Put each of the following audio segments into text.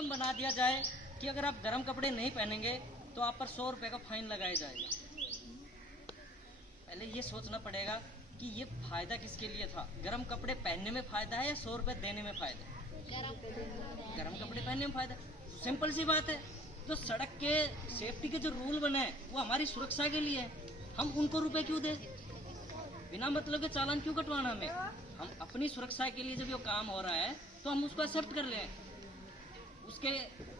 नियम बना दिया जाए कि अगर आप गर्म कपड़े नहीं पहनेंगे तो आप पर 100 रुपये का फाइन लगाया जाएगा। पहले ये सोचना पड़ेगा कि ये फायदा किसके लिए था, गर्म कपड़े पहनने में फायदा है या 100 रुपये देने में फायदा है? गर्म कपड़े पहनने में फायदा। सिंपल सी बात है। तो सड़क के सेफ्टी के जो रूल बने हैं वो हमारी सुरक्षा के लिए है, हम उनको रुपए क्यों दें? बिना मतलब के चालान क्यों कटवाना हमें? हम अपनी सुरक्षा के लिए जब ये काम हो रहा है तो हम उसको एक्सेप्ट कर लें। उसके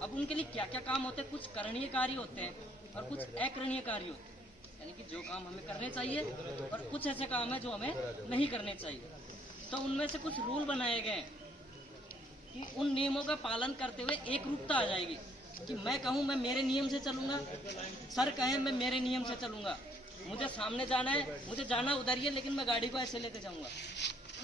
अब उनके लिए क्या क्या काम होते हैं, कुछ करणीय कार्य होते हैं और कुछ अकरणीय कार्य होते हैं, यानी कि जो काम हमें करने चाहिए और कुछ ऐसे काम है जो हमें नहीं करने चाहिए। तो उनमें से कुछ रूल बनाए गए हैं कि उन नियमों का पालन करते हुए एक रूपता आ जाएगी कि मैं कहूँ मैं मेरे नियम से चलूंगा, सर कहें मैं मेरे नियम से चलूंगा, मुझे सामने जाना है, मुझे जाना उधर ही है लेकिन मैं गाड़ी को ऐसे लेके जाऊंगा।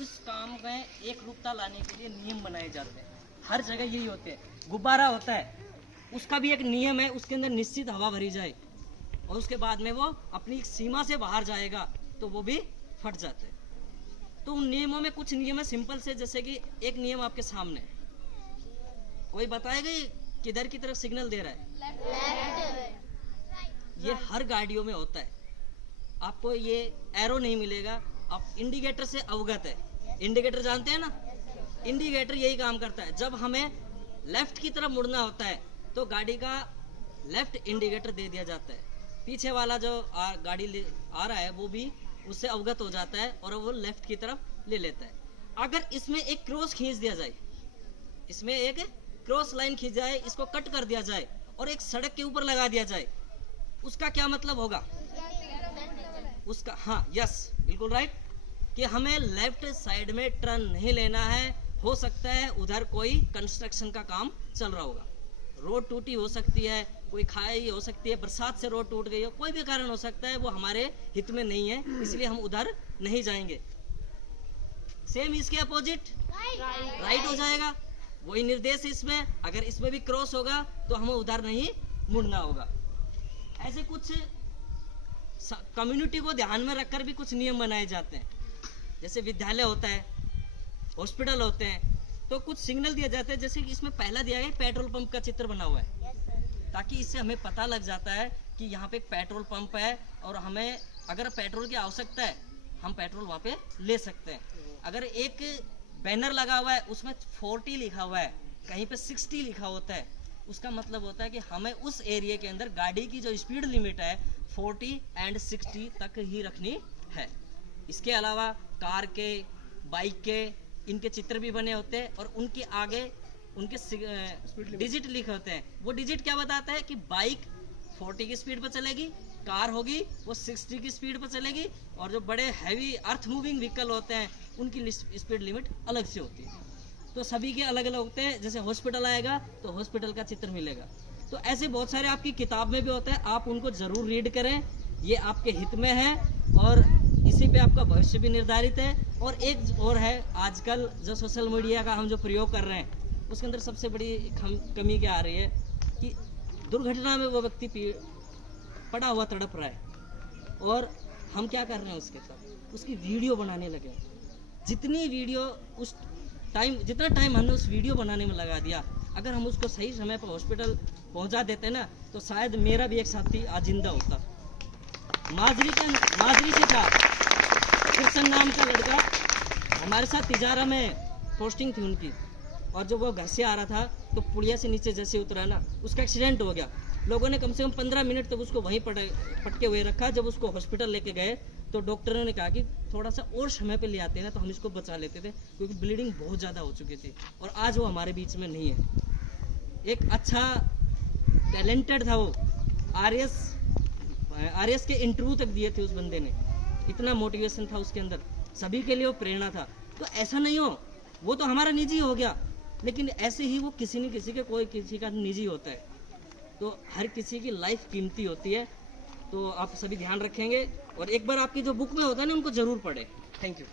उस काम में एक रूपता लाने के लिए नियम बनाए जाते हैं, हर जगह यही होते हैं। गुब्बारा होता है, उसका भी एक नियम है, उसके अंदर निश्चित हवा भरी जाए और उसके बाद में वो अपनी सीमा से बाहर जाएगा तो वो भी फट जाता है। तो उन नियमों में कुछ नियम है सिंपल से, जैसे कि एक नियम आपके सामने, कोई बताएगा ये किधर की तरफ सिग्नल दे रहा है? ये हर गाड़ियों में होता है, आपको ये एरो नहीं मिलेगा। आप इंडिकेटर से अवगत है, इंडिकेटर जानते हैं ना? इंडिकेटर यही काम करता है, जब हमें लेफ्ट की तरफ मुड़ना होता है तो गाड़ी का लेफ्ट इंडिकेटर दे दिया जाता है, पीछे वाला जो गाड़ी आ रहा है वो भी उससे अवगत हो जाता है और वो लेफ्ट की तरफ ले लेता है। अगर इसमें एक क्रॉस खींच दिया जाए, इसमें एक क्रॉस लाइन खींच जाए, इसको कट कर दिया जाए और एक सड़क के ऊपर लगा दिया जाए, उसका क्या मतलब होगा? उसका हाँ यस बिल्कुल राइट, कि हमें लेफ्ट साइड में टर्न नहीं लेना है। हो सकता है उधर कोई कंस्ट्रक्शन का काम चल रहा होगा, रोड टूटी हो सकती है, कोई खाई हो सकती है, बरसात से रोड टूट गई हो, कोई भी कारण हो सकता है, वो हमारे हित में नहीं है, इसलिए हम उधर नहीं जाएंगे। सेम इसके अपोजिट राइट हो जाएगा, वही निर्देश इसमें, अगर इसमें भी क्रॉस होगा तो हमें उधर नहीं मुड़ना होगा। ऐसे कुछ कम्युनिटी को ध्यान में रखकर भी कुछ नियम बनाए जाते हैं, जैसे विद्यालय होता है, हॉस्पिटल होते हैं, तो कुछ सिग्नल दिया जाता है। जैसे कि इसमें पहला दिया गया पेट्रोल पंप का चित्र बना हुआ है, ताकि इससे हमें पता लग जाता है कि यहाँ पे एक पेट्रोल पंप है और हमें अगर पेट्रोल की आवश्यकता है हम पेट्रोल वहाँ पे ले सकते हैं। अगर एक बैनर लगा हुआ है उसमें 40 लिखा हुआ है, कहीं पे 60 लिखा होता है, उसका मतलब होता है कि हमें उस एरिया के अंदर गाड़ी की जो स्पीड लिमिट है 40 एंड 60 तक ही रखनी है। इसके अलावा कार के, बाइक के, इनके चित्र भी बने होते हैं और उनके आगे उनके डिजिट लिखे होते हैं। वो डिजिट क्या बताता है कि बाइक 40 की स्पीड पर चलेगी, कार होगी वो 60 की स्पीड पर चलेगी, और जो बड़े हैवी अर्थ मूविंग व्हीकल होते हैं उनकी स्पीड लिमिट अलग से होती है। तो सभी के अलग अलग होते हैं। जैसे हॉस्पिटल आएगा तो हॉस्पिटल का चित्र मिलेगा। तो ऐसे बहुत सारे आपकी किताब में भी होते हैं, आप उनको जरूर रीड करें, ये आपके हित में है और इसी पे आपका भविष्य भी निर्धारित है। और एक और है, आजकल जो सोशल मीडिया का हम जो प्रयोग कर रहे हैं उसके अंदर सबसे बड़ी कमी क्या आ रही है कि दुर्घटना में वो व्यक्ति पड़ा हुआ तड़प रहा है और हम क्या कर रहे हैं उसके साथ, उसकी वीडियो बनाने लगे। जितनी वीडियो उस टाइम, जितना टाइम हमने उस वीडियो बनाने में लगा दिया, अगर हम उसको सही समय पर हॉस्पिटल पहुंचा देते ना तो शायद मेरा भी एक साथी आज जिंदा होता। माजरी से था, कृष्ण नाम का लड़का, हमारे साथ तिजारा में पोस्टिंग थी उनकी, और जब वो घर से आ रहा था तो पुलिया से नीचे जैसे उतरा ना, उसका एक्सीडेंट हो गया। लोगों ने कम से कम 15 मिनट तक उसको वहीं पटके हुए रखा। जब उसको हॉस्पिटल लेके गए तो डॉक्टरों ने कहा कि थोड़ा सा और समय पे ले आते ना तो हम इसको बचा लेते थे, क्योंकि ब्लीडिंग बहुत ज़्यादा हो चुकी थी। और आज वो हमारे बीच में नहीं है। एक अच्छा टैलेंटेड था वो, आरएस के इंटरव्यू तक दिए थे उस बंदे ने, इतना मोटिवेशन था उसके अंदर, सभी के लिए वो प्रेरणा था। तो ऐसा नहीं हो, वो तो हमारा निजी हो गया, लेकिन ऐसे ही वो किसी न किसी के, कोई किसी का निजी होता है। तो हर किसी की लाइफ कीमती होती है, तो आप सभी ध्यान रखेंगे। और एक बार आपकी जो बुक में होता है ना उनको जरूर पढ़ें। Thank you.